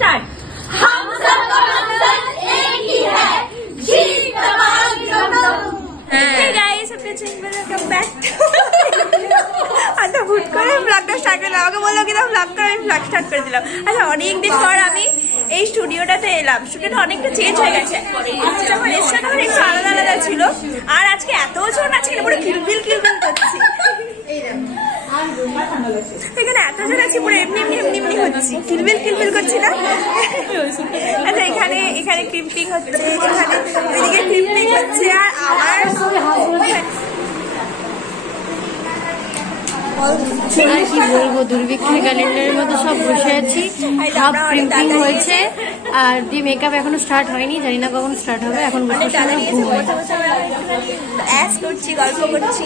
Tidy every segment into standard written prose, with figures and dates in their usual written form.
Start. हम सबका मकसद एक ही है, जीत तमाम। Hey guys, welcome back to আচ্ছা হুট করে ব্লগটা স্টার্ট করলাম। আমাকে বললো কি ব্লগ করে, আমি ব্লগ স্টার্ট করে দিলাম। আচ্ছা অনেকদিন পর আমি এই স্টুডিওটাতে এলাম। স্টুডিওটা অনেকটা চেঞ্জ হয়ে গেছে। যখন এসে তখন একটু আলাদা আলাদা ছিল, আর আজকে এত জন আছে পুরো কিলবিল কিলবিল করছি। এখানে এত জন আছে পুরো এমনি এমনি এমনি এমনি হচ্ছি, কিলবিল কিলবিল করছি না। আচ্ছা এখানে এখানে ক্রিম্পিং হচ্ছে, এখানে ওইদিকে ক্রিম্পিং হচ্ছে, আর আমার আর কি বলবো, দুর্ভিক্ষের ক্যালেন্ডারের মতো সব বসে আছি। সব প্রিন্টিং হয়েছে আর দি মেকআপ এখনো স্টার্ট হয়নি, জানি না কখন স্টার্ট হবে। এখন বসে করছি, গল্প করছি।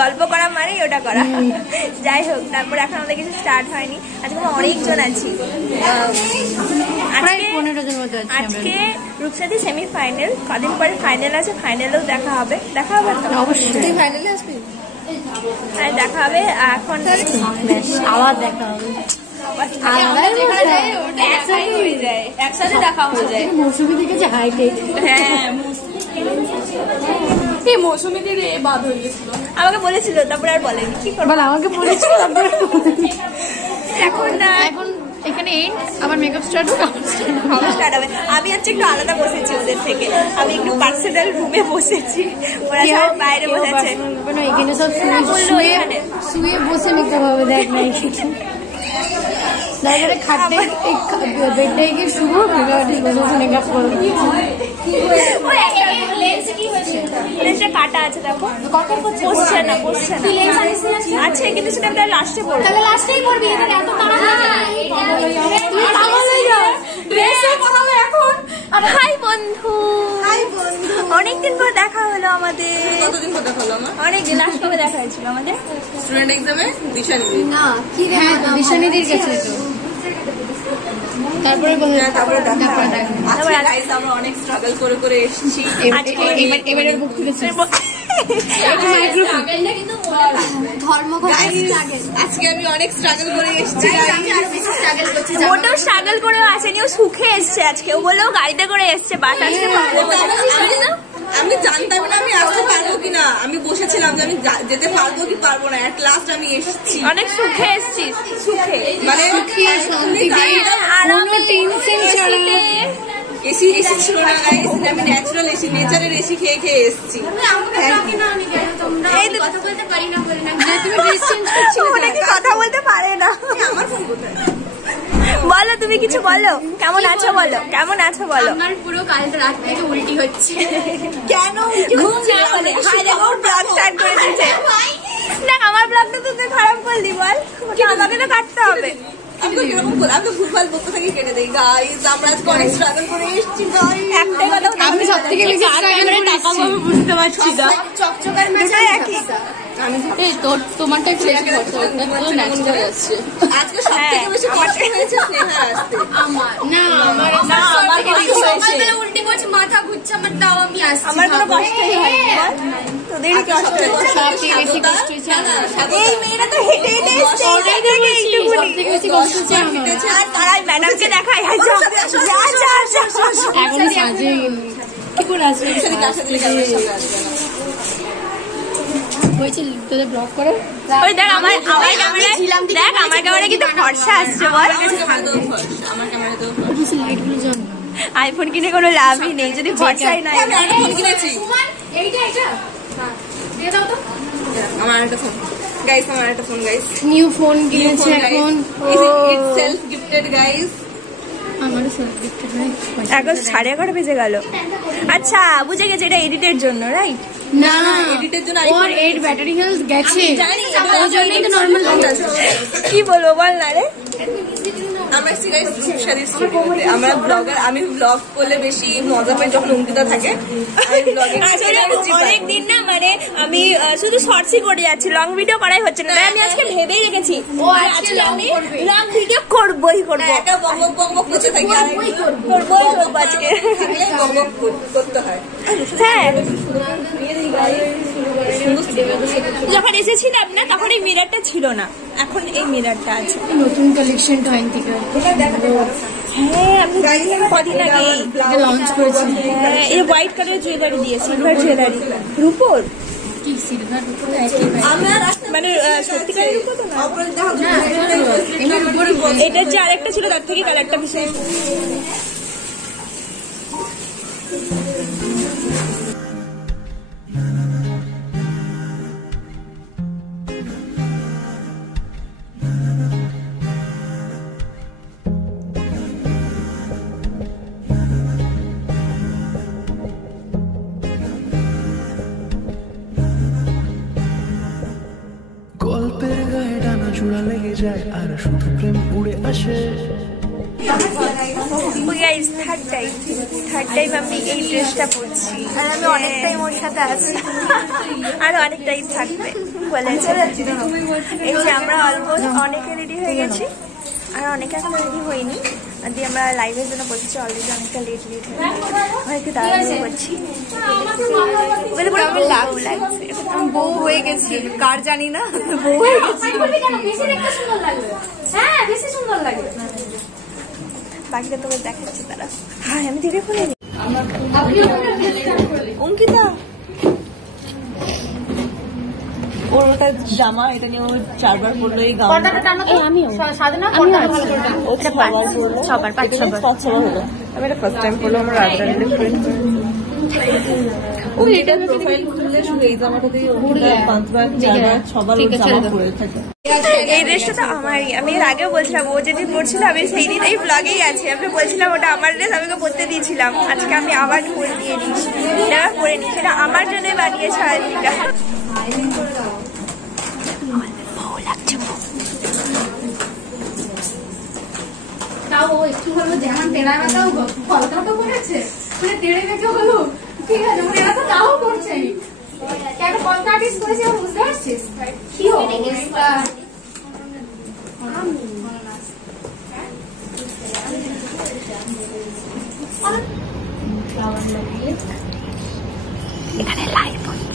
গল্প করা মানেই ওটা করা। যাই হোক, তারপর এখন আমাদের কিছু স্টার্ট হয়নি। আজকে আমরা অনেকজন আছি, প্রায় 15 জন মতো আছি। আজকে রূপসাদি সেমিফাইনাল, কদিন পরে ফাইনাল আছে, ফাইনালেও দেখা হবে। দেখা হবে তো অবশ্যই, তুই ফাইনালে আসবি, দেখা হবে। এখন আবার দেখা হবে, একসাথে দেখা হয়ে যায়। মৌসুমি দেখেছে হাইটে, হ্যাঁ মৌসুমিদের বাদ হয়ে গেছিল, আমাকে বলেছিল, তারপরে আর বলেনি। কি করবো, আমাকে বলেছিল। এখন না, এখন এখানে আবার মেকআপ স্টার্ট হবে। আমি হচ্ছে একটু আলাদা বসেছি ওদের থেকে, আমি একটু পার্সোনাল রুমে বসেছি, ওরা সব বাইরে বসেছে। এখানে সব শুয়ে বসে মেকআপ হবে, দেখ না খাটে বেডে গিয়ে শুভ মেকআপ করবো। লেন্সটা কাটা আছে, দেখো বসছে না, বসছে না আছে, কিন্তু সেটা আমরা লাস্টে পড়বো। তাহলে লাস্টেই পড়বি, এত হাই বন্ধু, অনেকদিন পর দেখা হলো আমাদের। কতদিন পর দেখা হলো আমার? অনেকদিন, লাস্ট কবে দেখা হয়েছিল আমাদের? স্টুডেন্ট এক্সামে দিশানিধি। না কি রে, দিশানিধির কাছে তো। তারপরে আমরা অনেক স্ট্রাগল করে করে এসেছি। এবারে বুক তুলেছি। আজকে আমি অনেক স্ট্রাগল করে এসেছি। ওটাও স্ট্রাগল করেও আসেনি, ও সুখে এসছে আজকে। ও বললো গাড়িতে করে এসছে, বাস আসতে পারবো। আমি জানতাম না আমি আসতে পারবো কিনা, আমি বসেছিলাম যে আমি যেতে পারবো কি পারবো না। এট লাস্ট আমি এসেছি, অনেক সুখে এসছিস, সুখে মানে এসি এসি ছিল না, আমি ন্যাচারাল এসি, নেচারের এসি খেয়ে খেয়ে এসেছি। কথা বলতে পারে না। আমার ফোন কোথায়? বলো, তুমি কিছু বলো, কেমন আছো বলো, কেমন আছো বলো। আমার পুরো কালকে রাত থেকে উল্টি হচ্ছে। কেন? ঘুমছে বলে। হাই দেখো, ব্লগ স্টার্ট করে দিয়েছে। না, আমার ব্লগটা তো তুই খারাপ করলি, বল। আমাকে তো কাটতে হবে। আমি তো কিরকম বল, আমি তো ভুলভাল বলতে থাকি, কেটে দেই। গাইস, আমরা আজকে অনেক স্ট্রাগল করে এসেছি। একটাই কথা, আমি সব থেকে বেশি স্ট্রাগল করে টাকা পাবো বুঝতে পারছি না। চকচকার মেশা একই। এই তোমারটা একটু বেশি কষ্ট হচ্ছে, ন্যাচারাল আসছে। আজকে সবথেকে বেশি কষ্ট হয়েছে স্নেহা আসতে। আমার না, আমার সকালবেলা উল্টি করছে, মাথা ঘুরছে আমার, তাও আমি আসছি। আমার কোনো কষ্টই হয়নি, বল। তোদেরই কষ্ট হয়েছে। সবথেকে বেশি কষ্ট হচ্ছে এই মেয়েরা তো হেঁটে হেঁটে এসছে, সবথেকে বেশি কষ্ট হচ্ছে আমার। আর তারাই ম্যাডামকে দেখায়, এখন সাজে কি করে আসবে, তোদের ব্লগ করে। ওই দেখ আমার ক্যামেরায় কিন্তু ফর্সা আসছে, বল। আমার ক্যামেরাতেও লাইটগুলো জ্বল। আইফোন কিনে কোনো লাভই নেই যদি ফর্সাই নাই। ফোন কিনেছি। আমার একটা ফোন গাইস, আমার একটা ফোন গাইস, নিউ ফোন কিনেছে এখন। It's self gifted guys. আমারও সেলফ গিফটেড ভাই। এখন 11:30 বেজে গেল। আচ্ছা বুঝে গেছে, এটা এডিটের জন্য, রাইট? না, এডিটের জন্য ওর এর ব্যাটারি হেলথ গেছে, ওই জন্যই তো নরমাল কি বলবো বল না রে। আমরা গাইস রূপসাদির স্টুডিওতে আমরা ব্লগার। আমি ব্লগ করলে বেশি মজা পাই যখন অঙ্কিতা থাকে। আমি ব্লগিং অনেক দিন না, মানে আমি শুধু শর্টসই করে যাচ্ছি, লং ভিডিও করাই হচ্ছে না। আমি আজকে ভেবেই রেখেছি ও আজকে আমি লং ভিডিও করবই করবো। একটা বকবক বকবক করতে থাকি, আর করবই করবো আজকে, বকবক করতে হয়। হ্যাঁ। যখন এসেছিলাম না তখন এই মিরারটা ছিল না, এখন এই মিরারটা আছে। নতুন কালেকশন টাইনটিকা হ্যাঁ আমি কদিন আগে লঞ্চ করেছি। হ্যাঁ এই হোয়াইট কালার জুয়েলারি দিয়ে, সিলভার জুয়েলারি, রূপোর কি সিলভার মানে সত্যিকারের রূপো তো না, এটা যে আরেকটা ছিল তার থেকে কালারটা ভীষণ গল্পের গায়ে ডানা জোড়া লেগে যায় আর শুধু প্রেম উড়ে আসে। থার্ড টাইম আমি এই ড্রেসটা পরছি আর আমি অনেক টাইম ওর সাথে আছি, আরো অনেক টাইম থাকবে বলেছে। এই যে আমরা অলমোস্ট অনেকে রেডি হয়ে গেছি আর অনেকে এখনো রেডি হয়নি, আর দিয়ে আমরা লাইভের জন্য বলছি অলরেডি অনেকটা লেট হয়ে গেছে, একটু তাড়াতাড়ি করছি। আমি বউ হয়ে গেছি, কার জানি না, বউ হয়ে গেছি। বাকিটা তোকে দেখাচ্ছি তারা। হ্যাঁ আমি দিদি ফোনে অঙ্কিতা ওর ওটা জামা, এটা নিয়ে ও 4 বার পরলো। এই গাউনটা সবার 5-6 হলো। আমি এটা ফার্স্ট টাইম পরলো, আমার রাজধানীতে ফ্রেন্ড। ওইটা প্রোফাইল খুললে শুধু এই জামাটাতেই 5বার 4বার 6বার জামা পরে থাকে। এই ড্রেসটা তো আমারই, আমি এর আগেও বলছিলাম ও যেদিন পড়ছিল আমি সেই দিন এই ব্লগেই আছি, আমি বলছিলাম ওটা আমার ড্রেস, আমি ওকে পরতে দিয়েছিলাম। আজকে আমি আবার পরে দিয়ে নিয়েছি, এটা পরে নিয়েছি, এটা আমার জন্যই বানিয়েছে আলমিকা। তাও একটু হলো যেমন তেরা ব্যথাও কলকাতা তো করেছে, মানে তেড়ে বেঁকে হলো ঠিক আছে, মানে এরা তো তাও করছে কেন কলকাতা আর্টিস্ট করেছে বুঝতে পারছিস কি হবে এখানে লাইভ হচ্ছে,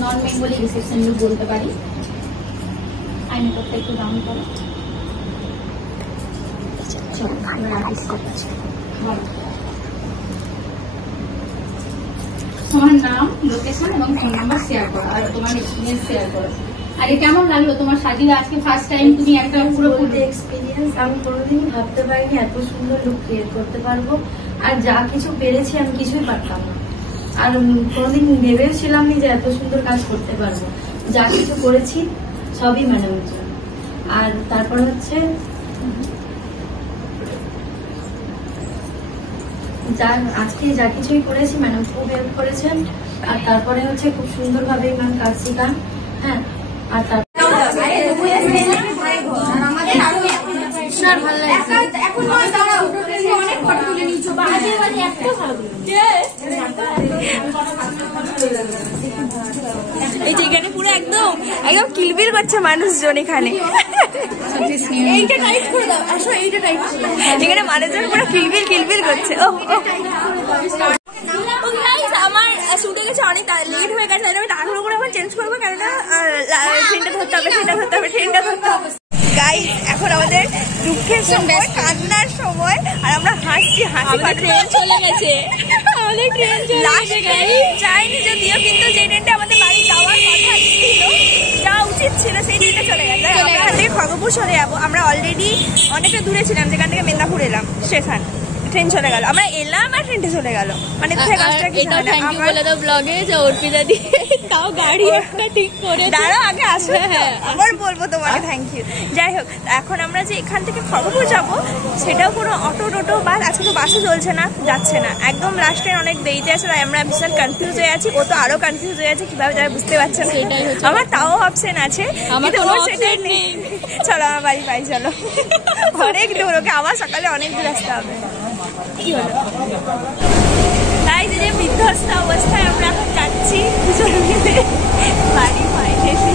নন বেঙ্গলি রিসেপশন লুক বলতে পারি। আই মেকআপটা একটু ডাউন করো। তোমার নাম, লোকেশন এবং ফোন নাম্বার শেয়ার করো আর তোমার এক্সপিরিয়েন্স শেয়ার করো। আরে কেমন লাগলো তোমার সাজিয়ে? আজকে ফার্স্ট টাইম তুমি একটা পুরো এক্সপিরিয়েন্স, আমি কোনোদিন ভাবতে পারিনি এত সুন্দর লুক ক্রিয়েট করতে পারবো, আর যা কিছু পেরেছি আমি কিছুই পারতাম না, আর কোনোদিন ভেবেও ছিলাম না যে এত সুন্দর কাজ করতে পারবো। যা কিছু করেছি সবই ম্যাডামের জন্য। আর তারপর হচ্ছে আজকে যা কিছুই করেছি ম্যাডাম খুব হেল্প করেছেন, আর তারপরে হচ্ছে খুব সুন্দরভাবে ম্যাম কাজ শেখান। হ্যাঁ, আর এই যে এখানে পুরো একদম একদম কিলবিল করছে মানুষজন এখানে। এইটা টাইট করে দাও, আসো এইটা টাইট করে দাও। এখানে মানুষজন পুরো কিলবিল কিলবিল করছে। ও আমার শুটে গেছে, অনেক লেট হয়ে গেছে, আমি তাড়াহুড়ো করে আবার চেঞ্জ করবো, কেননা ট্রেনটা ধরতে হবে, ট্রেনটা ধরতে হবে। গাইস এখন আমাদের দুঃখের সময়, কান্নার সময়, আর আমরা হাসছি, ট্রেন চলে গেছে, আমাদের ট্রেন যায়নি যদিও, কিন্তু যে ট্রেনটা আমাদের বাড়ি যাওয়ার কথা ছিল, যাওয়া উচিত ছিল, সেই ট্রেনটা চলে গেছে। আমরা এখান থেকে খড়গপুর চলে যাবো, আমরা অলরেডি অনেকটা দূরে ছিলাম, যেখান থেকে মেদিনীপুর এলাম স্টেশন, ট্রেন চলে গেল, আমরা এলাম আর ট্রেনটা চলে গেল, মানে ব্লগে যে অর্পিতা দিয়ে তাও গাড়ি একটা ঠিক করে দাঁড়াও, আগে আসবে, আবার বলবো তোমাকে থ্যাংক ইউ। যাই হোক, এখন আমরা যে এখান থেকে খড়গপুর যাবো, সেটাও কোনো অটো টোটো বাস, আজকে তো বাসও চলছে না, যাচ্ছে না, একদম লাস্ট ট্রেন অনেক দেরিতে আছে, তাই আমরা ভীষণ কনফিউজ হয়ে আছি, ও তো আরো কনফিউজ হয়ে আছে কিভাবে যাবে বুঝতে পারছে না। আমার তাও অপশন আছে, কিন্তু ওর সেটাই নেই। চলো আমার বাড়ি পাই, চলো, অনেক দূর, ওকে আবার সকালে অনেক দূর আসতে হবে। কি হলো, তাই যে বিধ্বস্ত অবস্থায় আমরা এখন যাচ্ছি দুজন মিলে বাড়ি ফাইনালি।